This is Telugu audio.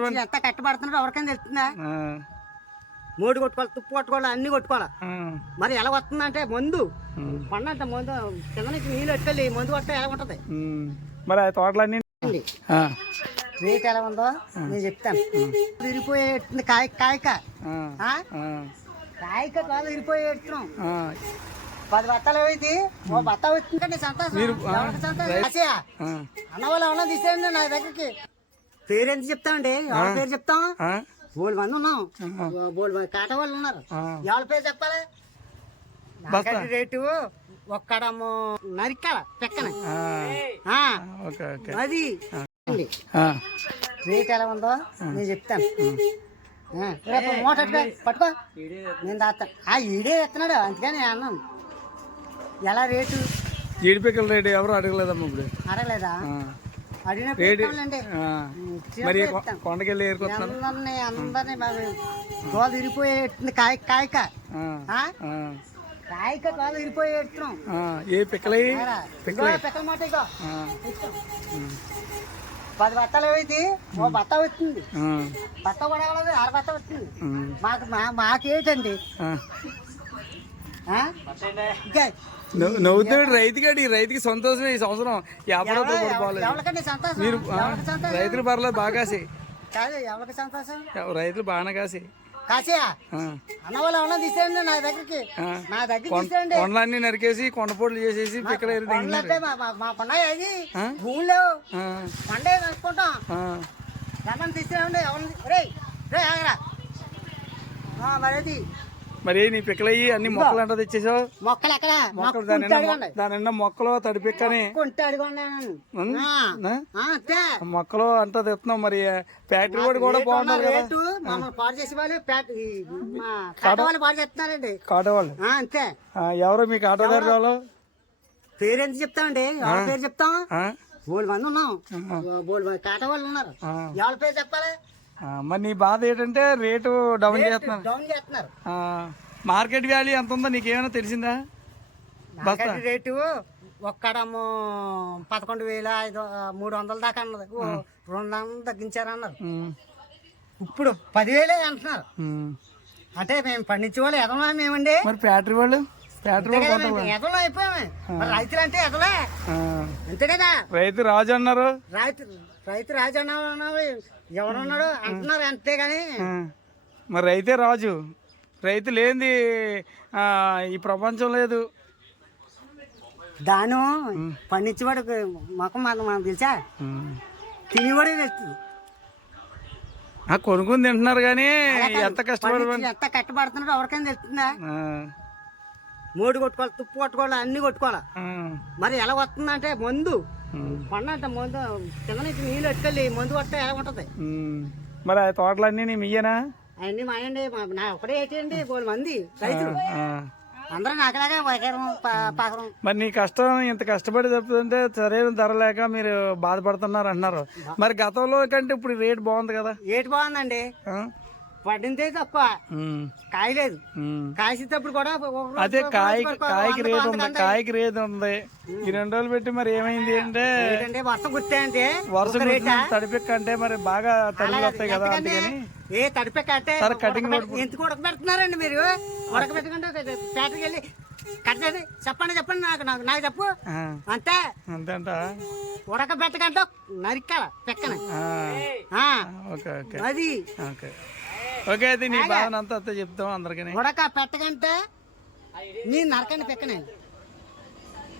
నుంచి ఎంత కట్టబడుతున్నాడో ఎవరికైనా తెలుస్తుందా? మూడు కొట్టుకోవాలి తుప్పు కొట్టుకోవాలి అన్ని కొట్టుకోవాలి? మరి ఎలా వస్తుందంటే మందు. పండంత మందు కింద నుంచి నీళ్ళు ఎట్టుకెళ్ళి మందు కొట్టే ఎలా ఉంటది. మరి ఆ తోటలన్నీ? రేట్ ఎలా ఉందో నేను చెప్తాను. విరిగిపోయేట్టుంది కాయ కాయక. కాయక కాదు ఆ. పది బత్తాలు అయింది ఓ బత్త వచ్చిందండి సంతోషం. సంతోషం? ఆశయ ఆ, అన్న వాళ్ళు ఎవరన్నా తీసేయండి నా దగ్గరికి. పేరు ఎంత చెప్తామండి ఎవరి పేరు చెప్తాం. ఆ, బోల్ మంది ఉన్నాం. బోల్ మంది కాట వాళ్ళు ఉన్నారు. ఆ. ఎవరి పేరు చెప్పాలి? నాకంటే రేటు ఒక్కడము నరికాల పెక్కన. ఆ, ఆ, ఓకే ఓకే. అది. అండి. రేట్ ఎలా ఉందో నేను చెప్తాను. రేపు మూట ఎట్టుకో, పట్టుకో. నేను దాస్తాను ఆ ఈడే ఎత్తున్నాడు అందుకని అన్నాను. ఎలా రేటు? జీడిపిక్కల రేటు ఎవరు అడగలేదమ్మా ఇప్పుడు? అడగలేదా? మరి. కొండకెళ్ళి అందరినీ దోలు విరిగిపోయేట్టుంది కాయ కాయక. కాయక దోలు విరిగిపోయేట్టున్నాం ఆ, ఏ పిక్కలవి పెక్కల. మూట ఇగో పది బత్తాలు అయింది ఓ బత్త వచ్చింది బత్త కూడా అర బత్త వచ్చింది మాకు మాకేంటండి? నవ్వుతాడు రైతుగాడి రైతుకి సంతోషమే ఈ సంవత్సరం. ఎవరికండి సంతోషం? మీరు రైతులు పర్లేదు బాగా కాసి. కాదు ఎవరికి సంతోషం? రైతులు బాగానే కాసి. కొండలన్నీ నరికేసి కొండపోట్లు చేసేసి పిక్కలు కొండ కనుక్కుంటాం ఆ, రమ్మని తీసుకురాండి ఎవరిని రే రే ఆగరా. ఆ, మరి నీ పిక్కలయ్యి అన్ని మొక్కలు అంటే తెచ్చేసావు? మొక్కలు ఎక్కడ? మొక్కలు దాని నిండా మొక్కలు తడి పిక్కని కొంటే అడిగొన్నాను ఉం? ఆ? అంతే. ఆ మొక్కలు అంతా తెస్తున్నావు మరి ఫ్యాక్టరీ వాడు కూడా రేటు బాగుంటారు కదా రేటు మమ్మల్ని పాడు చేసే వాళ్ళు పేట ఈ మా కాట వాళ్ళు పాడు చేస్తున్నారండి. కాటో వాళ్ళు? ఆ, అంతే. ఎవరు మీకు ఆటోదారు వాళ్ళు పేరు ఎంత చెప్తామండి? ఎవరి పేరు చెప్తాం? ఆ? బోల్ మంది ఉన్నాం. బోల్ మంది కాట వాళ్ళు ఉన్నారు. ఎవరి పేరు చెప్పాలి? మరి నీ బాధ ఏంటంటే రేటు డౌన్ చేస్తున్నారు. డౌన్ చేస్తున్నారు. ఆ, మార్కెట్ వాల్యూ ఎంత ఉందో నీకేమైనా తెలిసిందా? బస్తా. రేటు ఒక్కడము పదకొండు వేల ఐదు మూడు వందల దాకా అన్నది. రెండు వందలు తగ్గించారన్నారు ఇప్పుడు పదివేలే అంటున్నారు. అంటే మేము పండించే వాళ్ళు ఎదలో మేమండి మరి ఫ్యాక్టరీ వాళ్ళు? ఎదలో అయిపోయాము మరి రైతులు అంటే ఎదలే ఆ, అంతే కదా. రైతు రాజు అన్నారు. రైతు రైతు రాజు అన్నాడు ఎవడున్నాడు అంటున్నారు అంతే కానీ మరి రైతే రాజు. రైతు లేనిది ఈ ప్రపంచం లేదు. దాను పండించేవాడు మొఖం మనం మనం తెలుసా. తినేవాడే తెలుస్తుంది కొనుక్కుని తింటున్నారు కానీ ఎంత కష్టపడి ఎంత కట్టబడుతున్నాడో ఎవరికైనా తెలుస్తుందా? మూడు కొట్టుకోవాలి తుప్పు కొట్టుకోవాలి అన్ని కొట్టుకోవాలి. మరి ఎలా వస్తుందంటే మందు. పండంత మందు కింద నుంచి నీళ్ళు ఎట్టుకెళ్ళి మందు కొట్టే ఎలా ఉంటది. మరి ఆ తోటలన్నీ మీయేనా? అవన్నీ మాయండి మా- నా ఒకటే ఏంటండి బోల్ మంది రైతులు. అందరూ నాకులాగా పకరం పకరం. మరి నీ కష్టం ఇంత కష్టపడి చెప్తుంటే సరైన ధర లేక మీరు బాధపడుతున్నారు అంటున్నారు. మరి గతంలో కంటే ఇప్పుడు రేట్ బాగుంది కదా. ఏటి బాగుందండి. ఆ? పడిందే ఉమ్, కాయలేదు. కాసేటప్పుడు కూడా అదే కాయ కాయకి రేట్ వంద ఉంది కాయకి రేట్ ఉంది. ఈ రెండు రోజులు పెట్టి మరి ఏమైంది అంటే వర్షం కుట్టాయంటే వర్షం తడిపిక్క అంటే మరి బాగా తడులు వస్తాయి కదా అందుకని. ఏ తడిపే కట్టే సరే, కటింగ్ ఎందుకు ఉడకబెడుతున్నారండి మీరు? ఉడకబెట్టుకుంటే ఫ్యాక్టరీకి వెళ్ళి కట్టండి చెప్పండి చెప్పండి నాకు నాకు నాకు చెప్పు. అంతే. అంతేంట ఉడకబెట్టకంటే నరికాల పెక్కన. ఆ, ఆ, ఓకే ఓకే. అది. ఓకే. ఓకే అయితే నీ బాధ అంతా అంతా చెప్తాం అందరికీ. ఉడక పెట్టకంటే నీ నరకండి పెక్కనే.